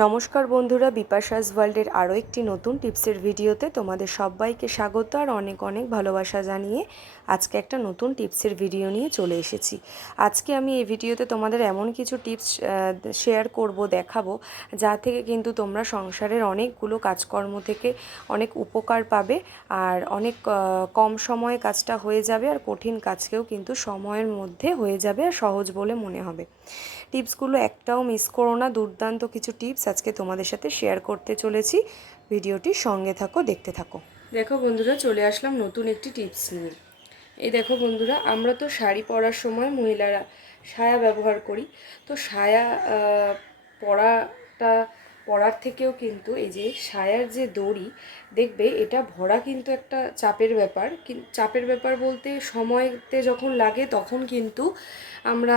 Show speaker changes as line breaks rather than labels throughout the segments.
নমস্কার বন্ধুরা, বিপাশাস ওয়ার্ল্ডের আরও একটি নতুন টিপসের ভিডিওতে তোমাদের সবাইকে স্বাগত আর অনেক অনেক ভালোবাসা জানিয়ে আজকে একটা নতুন টিপসের ভিডিও নিয়ে চলে এসেছি। আজকে আমি এই ভিডিওতে তোমাদের এমন কিছু টিপস শেয়ার করব, দেখাবো, যা থেকে কিন্তু তোমরা সংসারের অনেকগুলো কাজকর্ম থেকে অনেক উপকার পাবে আর অনেক কম সময়ে কাজটা হয়ে যাবে আর কঠিন কাজকেও কিন্তু সময়ের মধ্যে হয়ে যাবে আর সহজ বলে মনে হবে। টিপসগুলো একটাও মিস করো না, দুর্দান্ত কিছু টিপস আজকে তোমাদের সাথে শেয়ার করতে চলেছি। ভিডিওটি সঙ্গে থাকো, দেখতে থাকো। দেখো বন্ধুরা, চলে আসলাম নতুন একটি টিপস নিয়ে। এই দেখো বন্ধুরা, আমরা তো শাড়ি পরার সময় মহিলারা সায়া ব্যবহার করি। তো সায়া পরাটা পরার থেকেও কিন্তু এই যে সায়ার যে দড়ি, দেখবে এটা ভরা কিন্তু একটা চাপের ব্যাপার। চাপের ব্যাপার বলতে সময়তে যখন লাগে তখন কিন্তু আমরা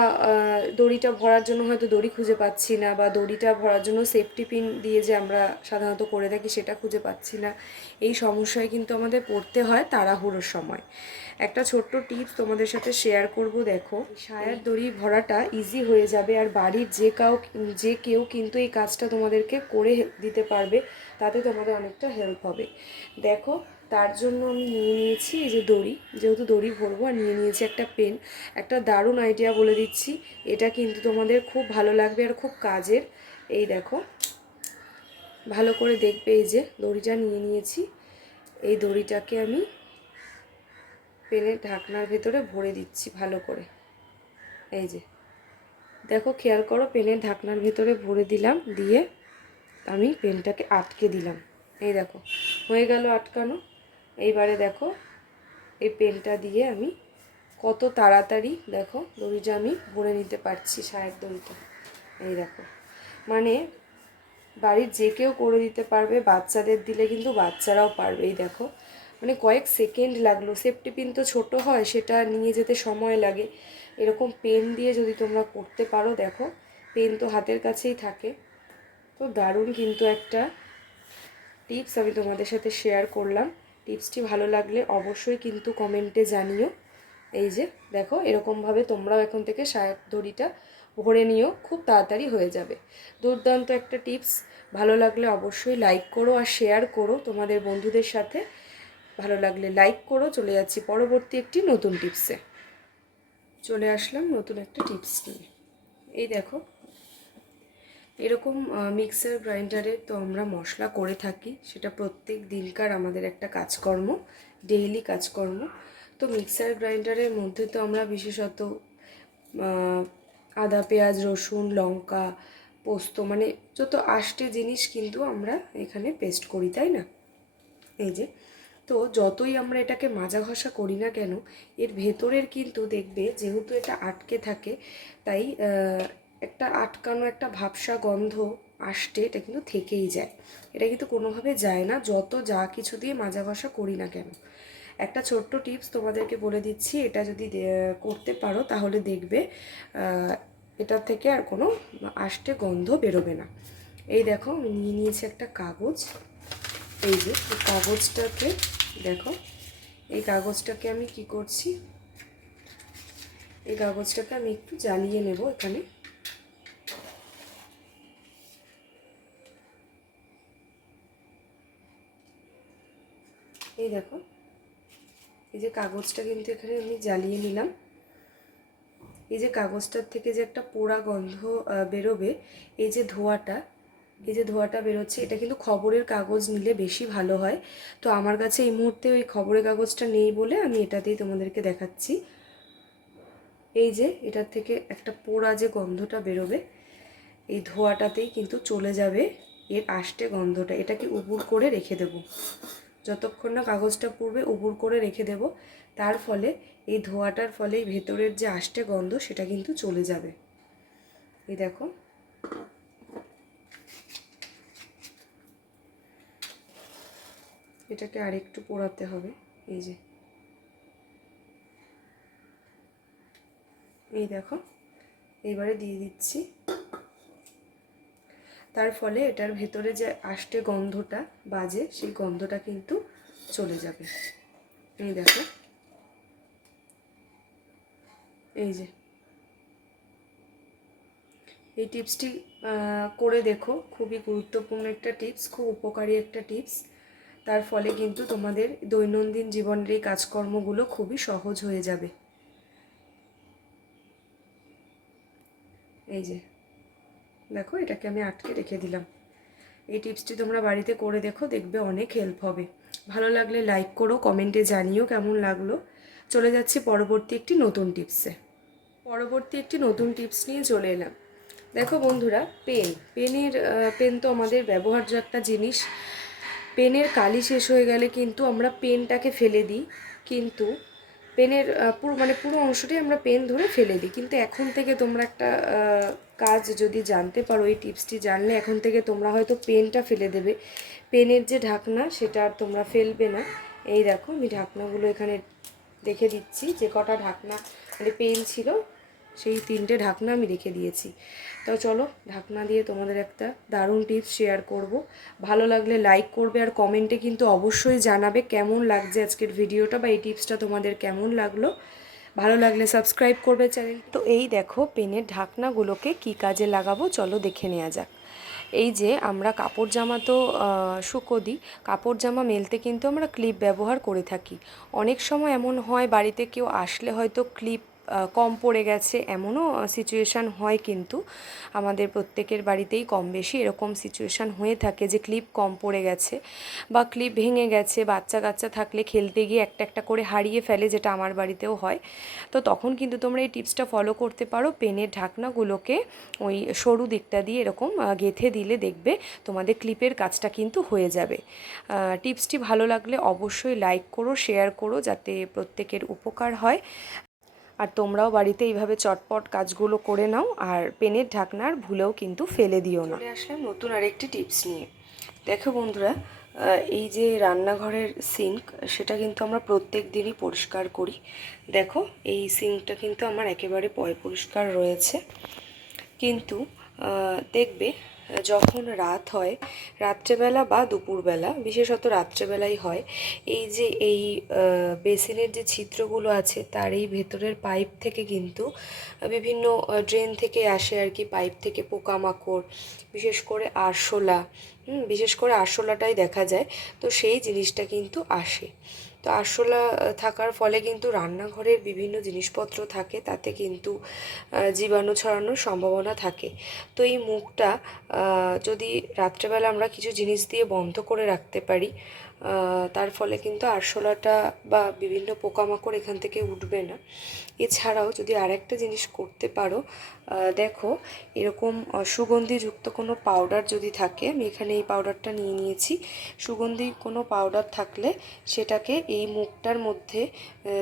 দড়িটা ভরার জন্য হয়তো দড়ি খুঁজে পাচ্ছি না বা দড়িটা ভরার জন্য সেফটি পিন দিয়ে যে আমরা সাধারণত করে থাকি সেটা খুঁজে পাচ্ছি না। এই সমস্যায় কিন্তু আমাদের পড়তে হয় তাড়াহুড়োর সময়। একটা ছোট্ট টিপস তোমাদের সাথে শেয়ার করব, দেখো। সায়ার দড়ি ভরাটা ইজি হয়ে যাবে আর বাড়ির যে কাউ যে কেউ কিন্তু এই কাজটা তোমাদেরকে করে দিতে পারবে, তাতে তোমাদের অনেকটা হেল্প হবে। দেখো, তার জন্য আমি নিয়ে নিয়েছি এই যে দড়ি, যেহেতু দড়ি ভরবো আর নিয়ে নিয়েছি একটা পেন একটা দারুণ আইডিয়া বলে দিচ্ছি। এটা কিন্তু তোমাদের খুব ভালো লাগবে আর খুব কাজের। এই দেখো, ভালো করে দেখবে এই যে দড়িটা নিয়ে নিয়েছি। এই দড়িটাকে আমি পেনের ঢাকনার ভেতরে ভরে দিচ্ছি ভালো করে। এই যে, দেখো, খেয়াল করো পেনের ঢাকনার ভেতরে ভরে দিলাম, দিয়ে আমি পেনটাকে আটকে দিলাম। এই দেখো, হয়ে গেল আটকানো। এইবারে দেখো, এই পেনটা দিয়ে আমি কত তাড়াতাড়ি দেখো, দড়িটা আমি ভরে নিতে পারছি সায়ের দড়িটা। এই দেখো মানে বাড়ির যে কেউ করে দিতে পারবে, বাচ্চাদের দিলে কিন্তু বাচ্চারাও পারবে। এই দেখো মানে কয়েক সেকেন্ড লাগল। সেফটি পিন তো ছোট হয়, সেটা নিয়ে যেতে সময় লাগে। এরকম পেন দিয়ে যদি তোমরা করতে পারো, দেখো, পেন তো হাতের কাছেই থাকে। তো দারুণ কিন্তু একটা টিপস আমি তোমাদের সাথে শেয়ার করলাম। টিপসটি ভালো লাগলে অবশ্যই কিন্তু কমেন্টে জানিও। এই যে, দেখো, এরকমভাবে তোমরাও এখন থেকে সায়ার দড়িটা ভরে নিও, খুব তাড়াতাড়ি হয়ে যাবে। দুর্দান্ত একটা টিপস ভালো লাগলে অবশ্যই লাইক করো আর শেয়ার করো তোমাদের বন্ধুদের সাথে। ভালো লাগলে লাইক করো, চলে যাচ্ছি পরবর্তী একটি নতুন টিপসে চলে আসলাম নতুন একটা টিপস নিয়ে। এই দেখো এরকম মিক্সার গ্রাইন্ডারে তো আমরা মশলা করে থাকি। সেটা প্রত্যেক দিনকার আমাদের একটা কাজকর্ম ডেইলি কাজকর্ম। তো মিক্সার গ্রাইন্ডারের মধ্যে তো আমরা বিশেষত আদা, পেঁয়াজ, রসুন, লঙ্কা, পোস্ত মানে যত আষ্টে জিনিস কিন্তু আমরা এখানে পেস্ট করি, তাই না? এই যে, তো যতই আমরা এটাকে মাজা ঘষা করি না কেন, এর ভেতরের কিন্তু দেখবে যেহেতু এটা আটকে থাকে, তাই একটা আটকানো একটা ভাবসা গন্ধ আসতে এটা কিন্তু থেকেই যায়। এটা কিন্তু কোনোভাবে যায় না, যত যা কিছু দিয়ে মাজা ঘষা করি না কেন। একটা ছোট্ট টিপস তোমাদেরকে বলে দিচ্ছি, এটা যদি করতে পারো তাহলে দেখবে এটা থেকে আর কোনো আষ্টে গন্ধ বেরোবে না। এই দেখো, আমি নিয়ে নিয়েছি একটা কাগজ। এই যে, এই কাগজটাকে দেখো, এই কাগজটাকে আমি কি করছি? এই কাগজটাকে আমি একটু জ্বালিয়ে নেব এখানে। এই দেখো, এই যে কাগজটা কিন্তু এখানে আমি জ্বালিয়ে নিলাম। এই যে কাগজটার থেকে যে একটা পোড়া গন্ধ বেরোবে, এই যে ধোঁয়াটা, এই যে ধোঁয়াটা বেরোচ্ছে, এটা কিন্তু খবরের কাগজ নিলে বেশি ভালো হয়। তো আমার কাছে এই মুহূর্তে ওই খবরের কাগজটা নেই বলে আমি এটাতেই তোমাদেরকে দেখাচ্ছি। এই যে এটার থেকে একটা পোড়া যে গন্ধটা বেরোবে, এই ধোঁয়াটাতেই কিন্তু চলে যাবে, এর আষ্টে গন্ধটা। এটাকে উবুর করে রেখে দেবো। যতক্ষণ না কাগজটা পুড়বে উবুর করে রেখে দেব। তার ফলে এই ধোঁয়াটার ফলে ভেতরের যে আষ্টে গন্ধ, সেটা কিন্তু চলে যাবে। এই দেখো। এটাকে আরেকটু পোড়াতে হবে। এই যে। এই দেখো। এইবারে দিয়ে দিচ্ছি তার ফলে এটার ভেতরে যে আষ্টে গন্ধটা, বাজে, সেই গন্ধটা কিন্তু চলে যাবে। এই দেখো। এই যে। এই টিপসটি করে দেখো। খুবই গুরুত্বপূর্ণ একটা টিপস, খুব উপকারী একটা টিপস। তার ফলে কিন্তু তোমাদের দৈনন্দিন জীবনের এই কাজকর্মগুলো খুবই সহজ হয়ে যাবে। এই যে। দেখো, এটাকে আমি আটকে রেখে দিলাম। এই টিপসটি তোমরা বাড়িতে করে দেখো, দেখবে অনেক হেল্প হবে। ভালো লাগলে লাইক করো কমেন্টে জানিও কেমন লাগল। চলে যাচ্ছি পরবর্তী একটি নতুন টিপসে পরবর্তী একটি নতুন টিপস নিয়ে চলে এলাম। দেখো বন্ধুরা পেন পেনের পেন তো আমাদের ব্যবহার্য একটা জিনিস। পেনের কালি শেষ হয়ে গেলে কিন্তু আমরা পেনটাকে ফেলে দিই। কিন্তু পেনের পুরো মানে পুরো অংশটাই আমরা পেন ধরে ফেলে দিই। কিন্তু এখন থেকে তোমরা একটা কাজ যদি জানতে পারো, এই টিপসটি জানলে এখন থেকে তোমরা হয়তো পেনটা ফেলে দেবে। পেনের যে ঢাকনা, সেটা আর তোমরা ফেলবে না। এই দেখো, আমি ঢাকনাগুলো এখানে দেখে দিচ্ছি। যে কটা ঢাকনা মানে পেন ছিল সেই তিনটে ঢাকনা আমি রেখে দিয়েছি। তো চলো, ঢাকনা দিয়ে তোমাদের একটা দারুণ টিপস শেয়ার করব। ভালো লাগলে লাইক করবে আর কমেন্টে কিন্তু অবশ্যই জানাবে কেমন লাগছে আজকের ভিডিওটা বা এই টিপসটা তোমাদের কেমন লাগল। ভালো লাগলে সাবস্ক্রাইব করবে চ্যানেল। তো এই দেখো পেনের ঢাকনাগুলোকে কি কাজে লাগাবো? চলো দেখে নেওয়া যাক। এই যে আমরা কাপড় জামা তো শুকো দিই কাপড় জামা মেলতে কিন্তু আমরা ক্লিপ ব্যবহার করে থাকি। অনেক সময় এমন হয় বাড়িতে কেউ আসলে হয়তো ক্লিপ কম পড়ে গেছে, এমনও সিচুয়েশান হয় কিন্তু। আমাদের প্রত্যেকের বাড়িতেই কম বেশি এরকম সিচুয়েশান হয়ে থাকে যে ক্লিপ কম পড়ে গেছে বা ক্লিপ ভেঙে গেছে, বাচ্চা কাচ্চা থাকলে খেলতে গিয়ে একটা একটা করে হারিয়ে ফেলে, যেটা আমার বাড়িতেও হয়। তো তখন কিন্তু তোমরা এই টিপসটা ফলো করতে পারো, পেনের ঢাকনাগুলোকে ওই সরু দিকটা দিয়ে এরকম গেঁথে দিলে দেখবে তোমাদের ক্লিপের কাজটা কিন্তু হয়ে যাবে। টিপসটি ভালো লাগলে অবশ্যই লাইক করো শেয়ার করো, যাতে প্রত্যেকের উপকার হয়। আর তোমরাও বাড়িতে এইভাবে চটপট কাজগুলো করে নাও, আর পেনের ঢাকনার ভুলেও কিন্তু ফেলে দিও না। আসলাম নতুন আরেকটি টিপস নিয়ে। দেখো বন্ধুরা এই যে রান্নাঘরের সিঙ্ক, সেটা কিন্তু আমরা প্রত্যেক দিনই পরিষ্কার করি। দেখো, এই সিঙ্কটা কিন্তু আমার একেবারে পয় পরিষ্কার রয়েছে। কিন্তু দেখবে যখন রাত হয়, রাত্রেবেলা বা দুপুরবেলা, বিশেষত রাত্রেবেলাই হয়, এই যে এই বেসিনের যে ছিদ্রগুলো আছে, তার এই ভেতরের পাইপ থেকে কিন্তু বিভিন্ন ড্রেন থেকে আসে আর কি পাইপ থেকে পোকামাকড়, বিশেষ করে আরশোলা বিশেষ করে আরশোলাটাই দেখা যায়, তো সেই জিনিসটা কিন্তু আসে। তো আরশোলা থাকার ফলে কিন্তু রান্নাঘরের বিভিন্ন জিনিসপত্র থাকে, তাতে কিন্তু জীবাণু ছড়ানোর সম্ভাবনা থাকে। তো এই মুখটা যদি রাত্রেবেলা আমরা কিছু জিনিস দিয়ে বন্ধ করে রাখতে পারি তার ফলে কিন্তু আরশোলাটা বা বিভিন্ন পোকামাকড় এখান থেকে উঠবে না। এছাড়াও যদি আরেকটা জিনিস করতে পারো দেখো, এরকম সুগন্ধিযুক্ত কোনো পাউডার যদি থাকে, আমি এখানে এই পাউডারটা নিয়ে নিয়েছি, সুগন্ধি কোনো পাউডার থাকলে সেটাকে এই মুখটার মধ্যে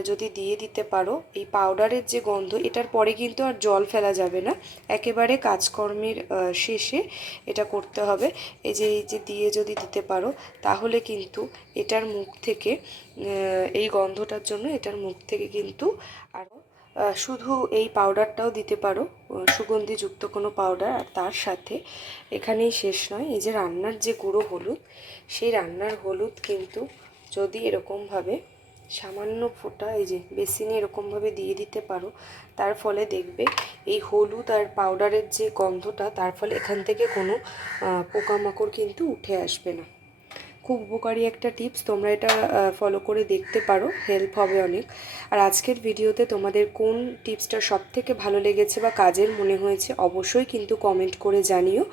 যদি দিয়ে দিতে পারো, এই পাউডারের যে গন্ধ, এটার পরে কিন্তু আর জল ফেলা যাবে না। একেবারে কাজকর্মের শেষে এটা করতে হবে। এই যে এই যে দিয়ে যদি দিতে পারো, তাহলে কিন্তু এটার মুখ থেকে এই গন্ধটার জন্য এটার মুখ থেকে কিন্তু আরও শুধু এই পাউডারটাও দিতে পারো সুগন্ধিযুক্ত কোনো পাউডার আর তার সাথে এখানেই শেষ নয়, এই যে রান্নার যে গুঁড়ো হলুদ, সেই রান্নার হলুদ কিন্তু যদি এরকমভাবে সামান্য ফোঁটা, এই যে বেসিনে এরকমভাবে দিয়ে দিতে পারো, তার ফলে দেখবে এই হলুদ আর পাউডারের যে গন্ধটা, তার ফলে এখান থেকে কোনো পোকামাকড় কিন্তু উঠে আসবে না। খুব উপকারী একটা টিপস, তোমরা এটা ফলো করে দেখতে পারো হেল্প হবে অনেক। আর আজকের ভিডিওতে তোমাদের কোন টিপসটা সব থেকে ভালো লেগেছে বা কাজের মনে হয়েছে, অবশ্যই কিন্তু কমেন্ট করে জানিও।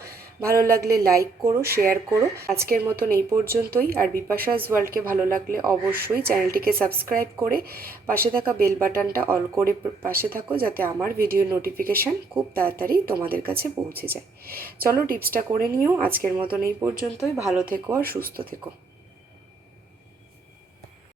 ভালো লাগলে লাইক করো শেয়ার করো। আজকের মতন এই পর্যন্তই। আর বিপাশাস ওয়ার্ল্ডকে ভালো লাগলে অবশ্যই চ্যানেলটিকে সাবস্ক্রাইব করে পাশে থাকা বেল বাটনটা অল করে পাশে থাকো যাতে আমার ভিডিও নোটিফিকেশান খুব তাড়াতাড়ি তোমাদের কাছে পৌঁছে যায়। চলো টিপসটা করে নিও। আজকের মতন এই পর্যন্তই। ভালো থেকো আর সুস্থ থেকো।